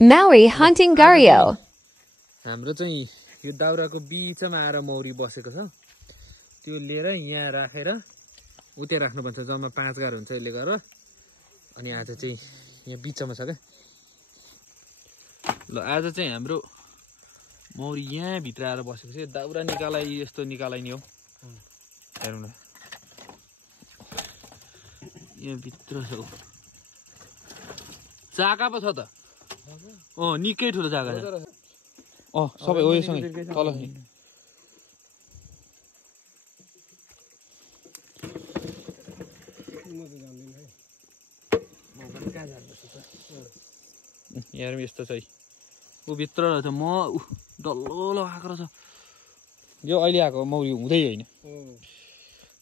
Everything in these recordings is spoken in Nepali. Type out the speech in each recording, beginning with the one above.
Maui hunting Gario. हाम्रो चाहिँ यो दाउराको बीचमा आएर मौरी बसेको छ त्यो लिएर यहाँ राखेर उतै राख्नु पर्छ जम्मा 5 गार हुन्छ यसले गरेर अनि आज चाहिँ यहाँ बीचमा छ के ल आज चाहिँ हाम्रो मौरी यहाँ भित्र आएर बसेको छ दाउरा निकालाई यस्तो निकालाइने हो हेर्नु न यहाँ भित्र छ चाका पो छ त निकै ठुलो चाका छ सबै हो यससँगै तल यहाँ यस्तो छ ऊ भित्र रहेछ म डल्लो लगाएको रहेछ यो अहिले आएको मौरी हुँदै होइन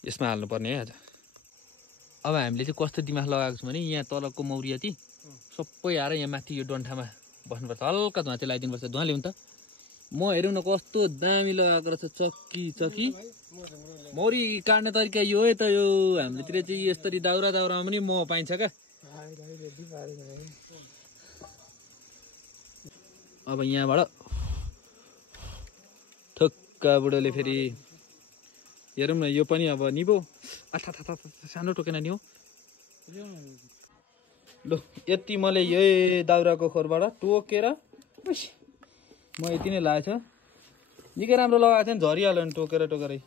यसमा हाल्नुपर्ने है आज अब हामीले चाहिँ कस्तो दिमाग लगाएको छौँ भने यहाँ तलको मौरी यति सबै आएर यहाँ माथि यो डन्ठामा बस्नुपर्छ हल्का धुवा चाहिँ लगाइदिनुपर्छ धुवा ल्याउनु त म हेरौँ न कस्तो दामी लगाएको रहेछ चक्की मौरी काट्ने तरिका यो है त यो हाम्रोतिर चाहिँ यस्तरी दाउरामा पनि म पाइन्छ क्या अब यहाँबाट थक्का बुढोले फेरि हेरौँ न यो पनि अब निभो सानो टोकेन नि हो ल यति मैले यही दाउराको खोरबाट टोकेर म यति नै लगाएको छ निकै राम्रो लगाएको थियो नि झरिहाल्यो नि टोकेरै